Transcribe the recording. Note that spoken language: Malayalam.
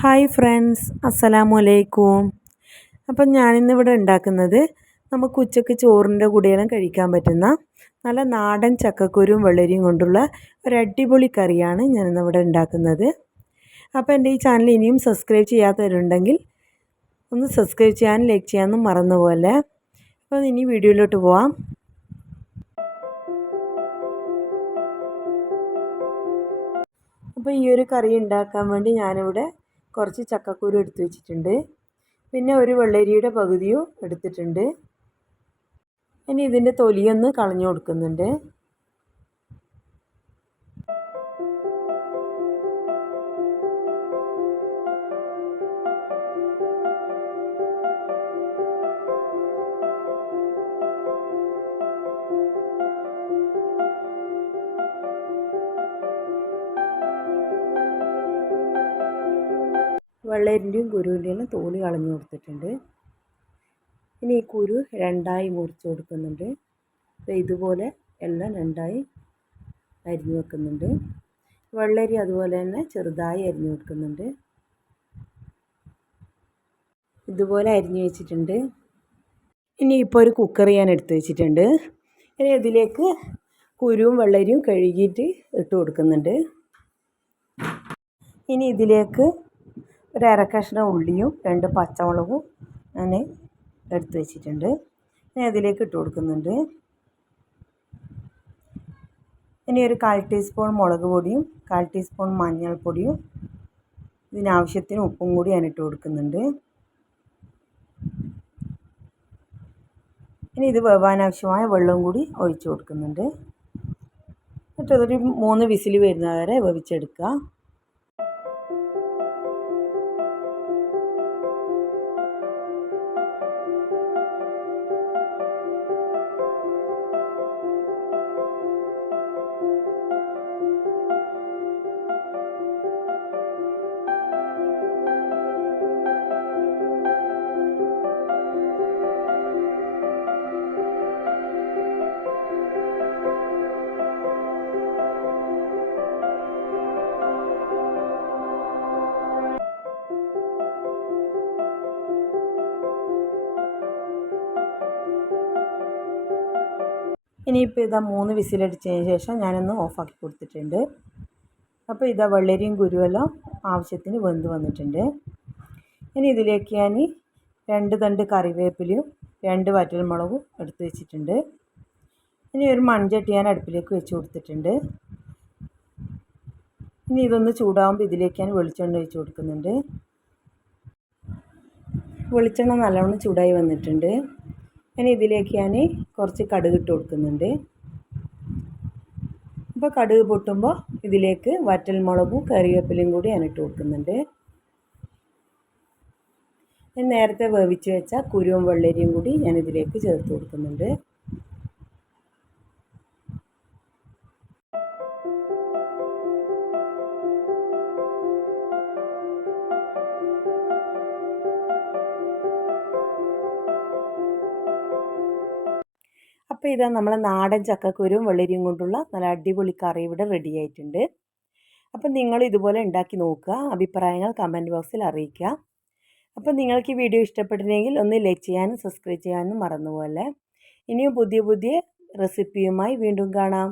ഹായ് ഫ്രണ്ട്സ്, അസ്സലാമു അലൈക്കും. അപ്പം ഞാനിന്നിവിടെ ഉണ്ടാക്കുന്നത് നമുക്ക് ഉച്ചയ്ക്ക് ചോറിൻ്റെ കൂടെയെല്ലാം കഴിക്കാൻ പറ്റുന്ന നല്ല നാടൻ ചക്കക്കുരുവും വെള്ളരിയും കൊണ്ടുള്ള ഒരു അടിപൊളി കറിയാണ് ഞാനിന്നിവിടെ ഉണ്ടാക്കുന്നത്. അപ്പോൾ എൻ്റെ ഈ ചാനൽ ഇനിയും സബ്സ്ക്രൈബ് ചെയ്യാത്തവരുണ്ടെങ്കിൽ ഒന്ന് സബ്സ്ക്രൈബ് ചെയ്യാനും ലൈക്ക് ചെയ്യാനും മറന്നുപോലെ. അപ്പോൾ ഇനി വീഡിയോയിലോട്ട് പോവാം. അപ്പോൾ ഈ ഒരു കറി ഉണ്ടാക്കാൻ വേണ്ടി ഞാനിവിടെ കുറച്ച് ചക്കക്കുരു എടുത്ത് വെച്ചിട്ടുണ്ട്. പിന്നെ ഒരു വെള്ളരിയുടെ പകുതിയും എടുത്തിട്ടുണ്ട്. ഇനി ഇതിൻ്റെ തൊലിയൊന്ന് കളഞ്ഞു കൊടുക്കുന്നുണ്ട്. വെള്ളരിൻ്റെയും കുരുവിൻ്റെയും തോല് കളഞ്ഞു കൊടുത്തിട്ടുണ്ട്. ഇനി ഈ കുരു രണ്ടായി മുറിച്ച് കൊടുക്കുന്നുണ്ട്. ഇതുപോലെ എല്ലാം രണ്ടായി അരിഞ്ഞു വെക്കുന്നുണ്ട്. വെള്ളരി അതുപോലെ തന്നെ ചെറുതായി അരിഞ്ഞു വെക്കുന്നുണ്ട്. ഇതുപോലെ അരിഞ്ഞു വെച്ചിട്ടുണ്ട്. ഇനി ഇപ്പോൾ ഒരു കുക്കർ ഞാൻ എടുത്ത് വെച്ചിട്ടുണ്ട്. ഇനി ഇതിലേക്ക് കുരുവും വെള്ളരിയും കഴുകിയിട്ട് ഇട്ട് കൊടുക്കുന്നുണ്ട്. ഇനി ഇതിലേക്ക് ഒരു അരക്കഷ്ണം ഉള്ളിയും 2 പച്ചമുളകും ഞാൻ എടുത്ത് വെച്ചിട്ടുണ്ട്. ഇനി അതിലേക്ക് ഇട്ട് കൊടുക്കുന്നുണ്ട്. ഇനി ഒരു 1/4 ടീസ്പൂൺ മുളക് പൊടിയും 1/4 ടീസ്പൂൺ മഞ്ഞൾപ്പൊടിയും ഇതിനാവശ്യത്തിന് ഉപ്പും കൂടി ഞാൻ ഇട്ട് കൊടുക്കുന്നുണ്ട്. ഇനി ഇത് വേവാനാവശ്യമായ വെള്ളവും കൂടി ഒഴിച്ച് കൊടുക്കുന്നുണ്ട്. എന്നിട്ട് അതൊരു 3 വിസിൽ വരുന്നവരെ വേവിച്ചെടുക്കുക. ഇനിയിപ്പോൾ ഇതാ 3 വിസിലടിച്ചതിന് ശേഷം ഞാനൊന്ന് ഓഫാക്കി കൊടുത്തിട്ടുണ്ട്. അപ്പോൾ ഇതാ വെള്ളരിയും കുരുവെല്ലാം ആവശ്യത്തിന് വെന്ത് വന്നിട്ടുണ്ട്. ഇനി ഇതിലേക്ക് ഞാൻ 2 തണ്ട് കറിവേപ്പിലയും 2 വറ്റൽമുളകും എടുത്ത് വെച്ചിട്ടുണ്ട്. ഇനി ഒരു മൺചട്ടി ഞാൻ അടുപ്പിലേക്ക് വെച്ച് കൊടുത്തിട്ടുണ്ട്. ഇനി ഇതൊന്ന് ചൂടാകുമ്പോൾ ഇതിലേക്ക് ഞാൻ വെളിച്ചെണ്ണ ഒഴിച്ച് കൊടുക്കുന്നുണ്ട്. വെളിച്ചെണ്ണ നല്ലവണ്ണം ചൂടായി വന്നിട്ടുണ്ട്. ഇനി ഇതിലേക്ക് ഞാൻ കുറച്ച് കടുക് ഇട്ട് കൊടുക്കുന്നുണ്ട്. അപ്പോൾ കടുക് പൊട്ടുമ്പോൾ ഇതിലേക്ക് വറ്റൽമുളകും കറിവേപ്പിലയും കൂടി ഞാൻ ഇട്ട് കൊടുക്കുന്നുണ്ട്. നേരത്തെ വേവിച്ച് വെച്ച കുരുവും വെള്ളരിയും കൂടി ഞാൻ ഇതിലേക്ക് ചേർത്ത് കൊടുക്കുന്നുണ്ട്. അപ്പോൾ ഇതാ നമ്മളെ നാടൻ ചക്കക്കുരുവും വെള്ളരിയും കൊണ്ടുള്ള നല്ല അടിപൊളി കറി ഇവിടെ റെഡി ആയിട്ടുണ്ട്. അപ്പം നിങ്ങൾ ഇതുപോലെ ഉണ്ടാക്കി നോക്കുക. അഭിപ്രായങ്ങൾ കമൻറ്റ് ബോക്സിൽ അറിയിക്കുക. അപ്പം നിങ്ങൾക്ക് ഈ വീഡിയോ ഇഷ്ടപ്പെട്ടിട്ടുണ്ടെങ്കിൽ ഒന്ന് ലൈക്ക് ചെയ്യാനും സബ്സ്ക്രൈബ് ചെയ്യാനും മറന്നുപോലെ. ഇനിയും പുതിയ റെസിപ്പിയുമായി വീണ്ടും കാണാം.